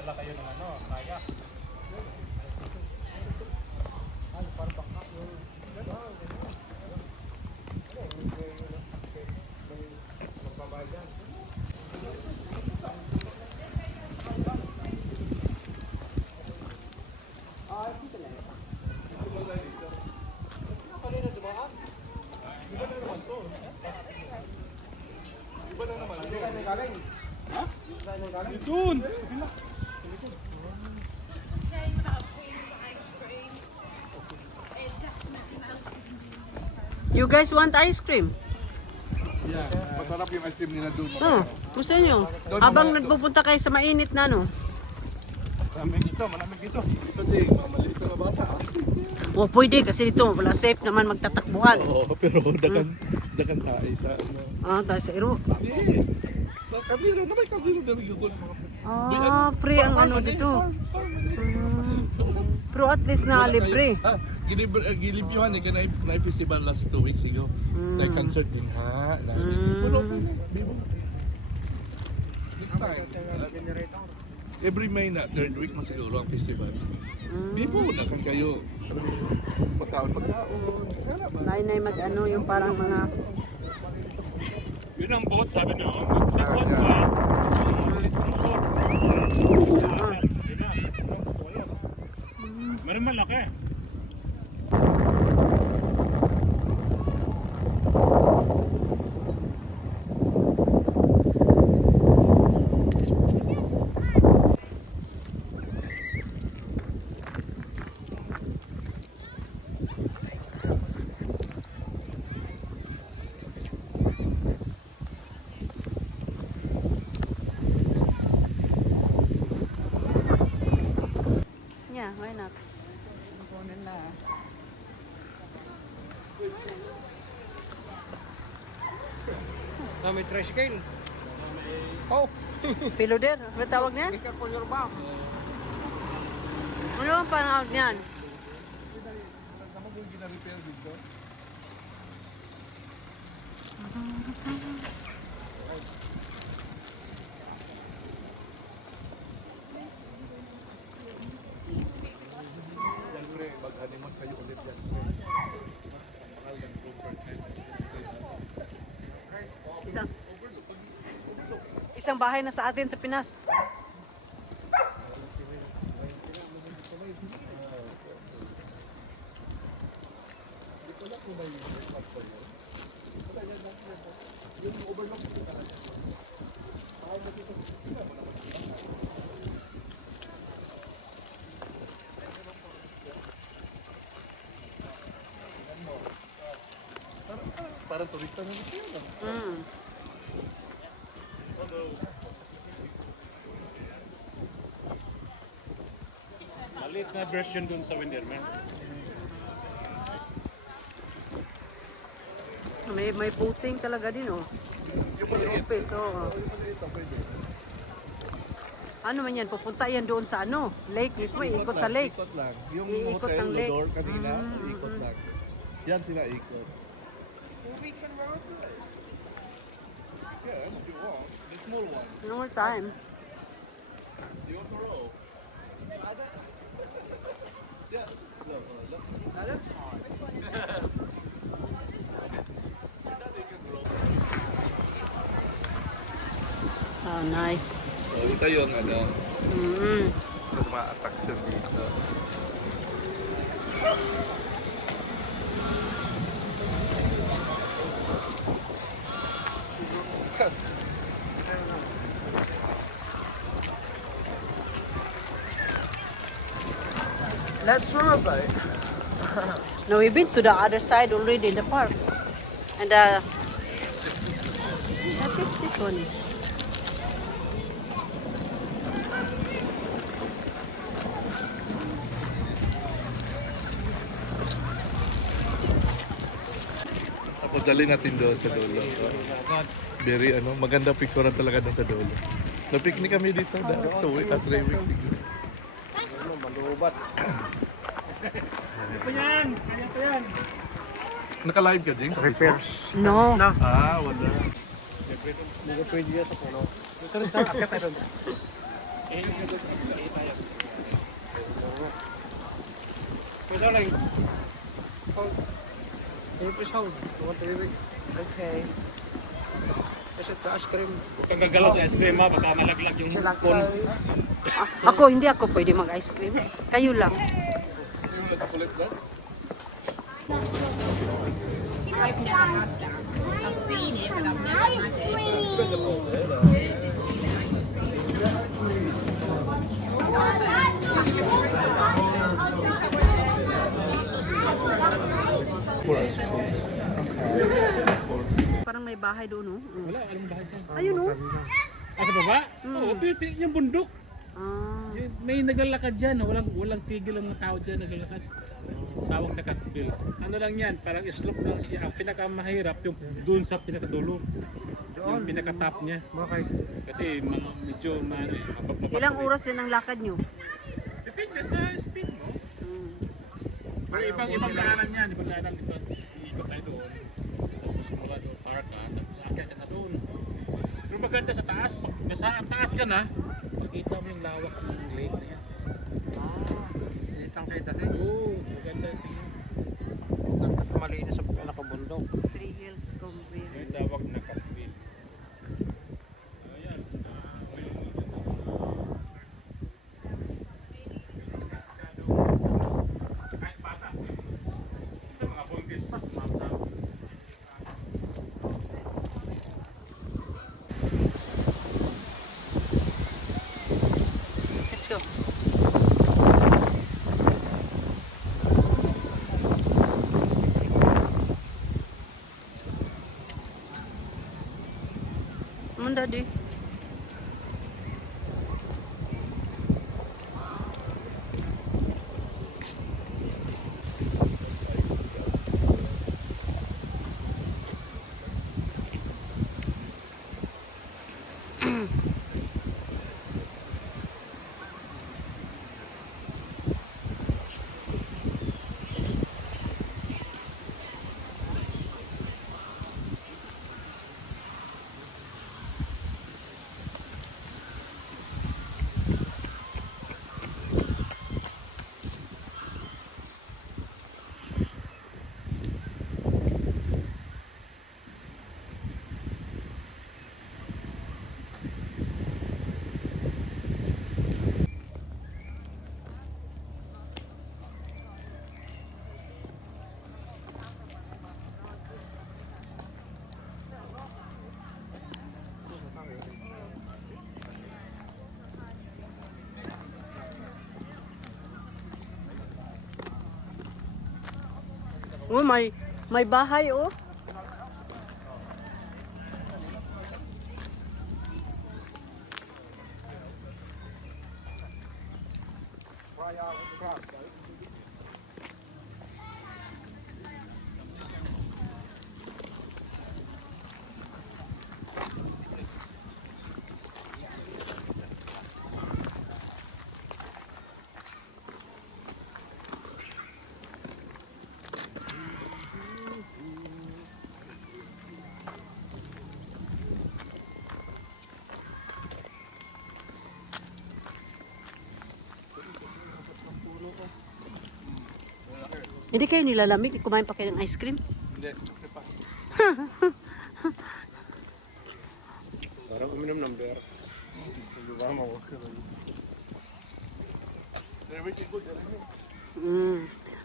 Dala kayo ng ano, kaya. Doon! You guys want ice cream? Yeah, masarap yung ice cream nila doon. Oh, gusto nyo? Habang nagpupunta kayo sa mainit na no? Malamig dito, malamig dito. Ito ting, maliit na bata. O pwede kasi dito wala safe naman magtatakbuhan. Oo, pero dakan tayo sa ano. Ah, tayo sa iro. Hindi. Kabilo, na may kabilo dami gugol. Ah, free ang ano dito. Pero at least na libre. Gilibyuhan eh, kanay festival last 2 weeks ago. Like concert din ha. Next time. Every May na, third week man siguro ang festival. Bibo na kan kayo. Pagkaon. Nay mag ano yung parang mga Yun ang boat, sabi nyo. Meron malaki. yeah, why not? May tricycle. Oh! Piloder, ano tawag niyan? Make up for your mom. Ano ang panawag niyan? Kamu kung gina-repair dito? Siyempre, mag-honeymoon kayo ulit yan. Mahal yan, Isang bahay na sa atin sa Pinas. Parang turista na dito yun. Maliit na version dun sa Windermere. May boating talaga din oh. May office oh. Ano man yan? Pupunta yan doon sa ano? Lake mismo, iikot sa lake. Ikot lang. Yung Iikot hotel ng lake. Lodor kanina, ikot lang. Yan sila ikot. Yeah, if you want. The small one. No more time. You want to roll? Yeah. Look, look. Now that's hard. Oh, nice. So, ito yung ano, Mm-hmm. sa mga attraction dito. Let's row a boat. No, we've been to the other side already in the park. And what is this one is? Tapos dali natin doon sa dulo. Very ano, maganda picturean talaga doon sa dulo. Na-picnic kami dito dahil 2 weeks at 3 weeks ago. Malubat. Ito yan! Kaya ito yan! Naka-live ka, Jing? Repairs. No. Ah, wala. Hindi pwede yan sa puno. Gusto rin sa akit na doon. Pwede lang. Okay. Kasi the ice cream. Huwag kang gagalaw sa ice cream ha, baka malaglag yung cone. Ako, hindi ako pwede mag-ice cream. Kayo lang. I've seen it, but I've never had it. Parang may bahay doon, oh. Wala, anong bahay dyan? Ayun, oh. Ah, sa baba? Oo, yung bundok. Ah. May naglalakad dyan, walang tigil ang mga tao dyan naglalakad. Tawag na Catbill. Ano lang yan, parang slope lang siya. Ang pinakamahirap yung doon sa pinakadulo. Yung pinaka-top niya. Bakit? Kasi medyo mababa. Ilang oras din ang lakad nyo? Depende sa speed mo. Mm. Pero ibang daanan yan, ibang daanan dito. Iikot tayo doon. Tapos mula doon, park ka. Tapos akyat ka na doon. Pero maganda sa taas. Pag nasa taas ka na, makita mo yung lawak ng lake na yan. Itang kayo dati. Oo, maganda tingnan. Ganda at malinis sa nakabundok. Three Hills Convent. Yung tawag na Catbill. Ayan. Kahit bata. Sa mga buntis pa, mga tao. Let's go. Daddy. Oh, may bahay, oh. Hindi kayo nilalamig, kumain pa kayo ng ice cream? Hindi. Parang uminom ng beer.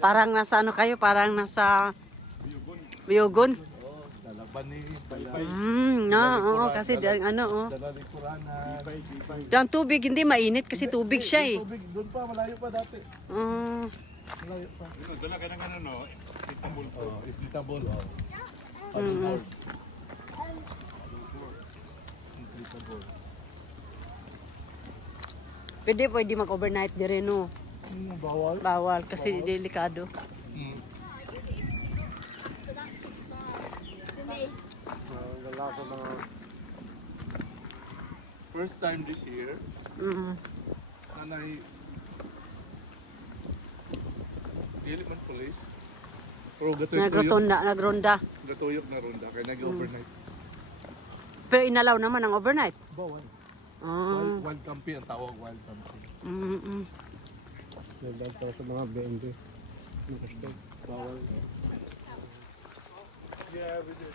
Parang nasa ano kayo, parang nasa Biogon. Lalaban ni Oo, kasi ano, oh. Ang tubig hindi mainit kasi tubig siya eh. Doon pa, malayo pa dati. Malayo pa. Dala ka ng ano, no? Istanbul po. Istanbul. Pwede mag-overnight di rin, no? Bawal. Bawal kasi delikado. First time this year, nanay dili man police. Pero Nagronda. gatuyok na ronda kaya nag-overnight. Pero inalaw naman ang overnight. Bawal. Ah. Wild camping ang tawag, wild camping. Mm-mm. Nagdaan para sa mga BNB. Bawal. Yeah, we do.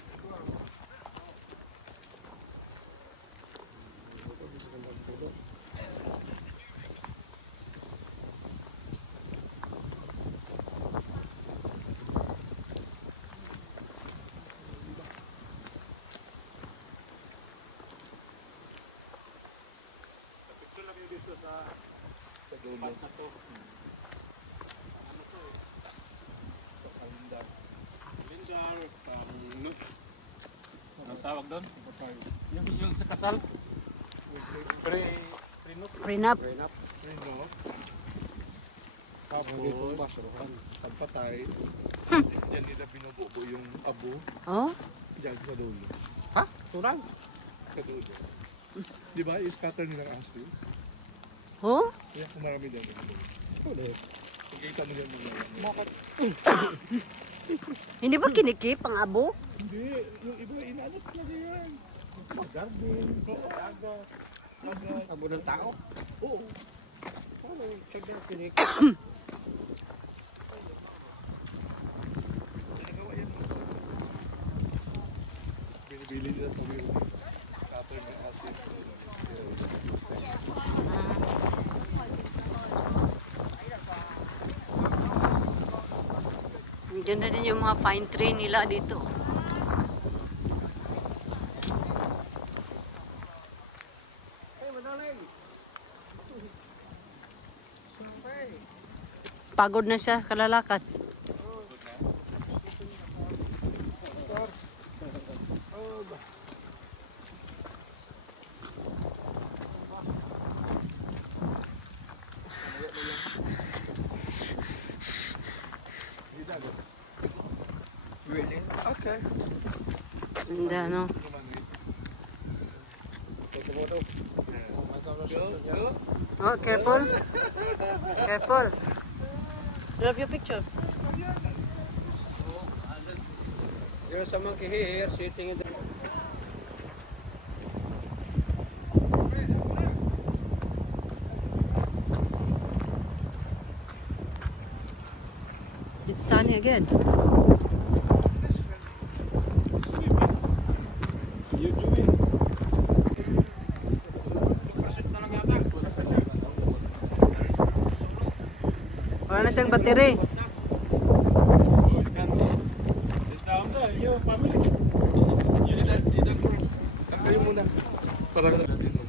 Lindar, ang tawag doon? Yung sa kasal? Prenup. Rino. Tapos, Dito basuhan. pagpatay, yan nila binububo yung abo Oh? dyan sa dulo. Ha? Turang? Sa dulo. Di ba? I-scatter nilang aso. Oh? Kaya kung marami dyan. Ulit. Pagkita mo yan mga. Hindi ba kinikip ang abo? Hindi. Yung iba, inanap na yan. Garden. Oo. Abo ng tao? Oo. Ano? Check na kinik. Binibili nila sa wheel. Scatter ng aso. Diyan na din yung mga fine tree nila dito. Pagod na siya, kalalakad. Really? Okay. Hindi, ano. Tutumoto. Go. Oh, careful. Careful. Grab your picture. There's a monkey here sitting in the... It's sunny again. Wala na siyang battery. Kayo muna. Para natin mo.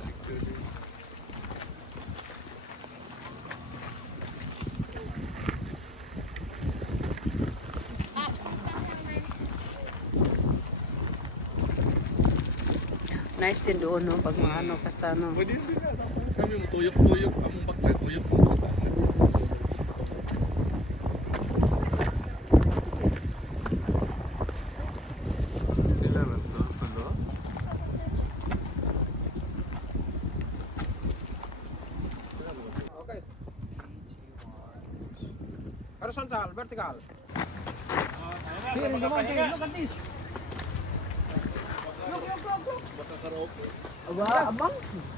Nice din doon, no? Pag mga ano, kasano. Pwede yun din na. Kami mo tuyok-tuyok. Among bakla, tuyok-tuyok. Sila na to. Ano? Okay. Horizontal, vertical. Here in the mountain, look at this.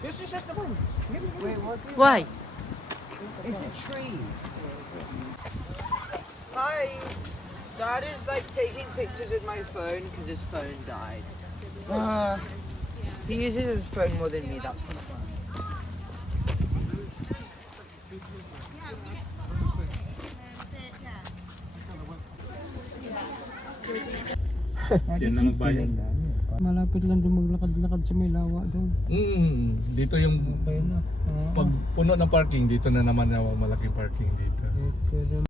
This is just the one. Wait, what? Why? It's a tree. Hi. Dad is like taking pictures with my phone because his phone died. He uses his phone more than me, that's kind of fun. Yan na nagbayad. Malapit lang din maglakad-lakad sa may lawa doon. Dito yung pag puno ng parking, dito na naman yung malaking parking dito. Ito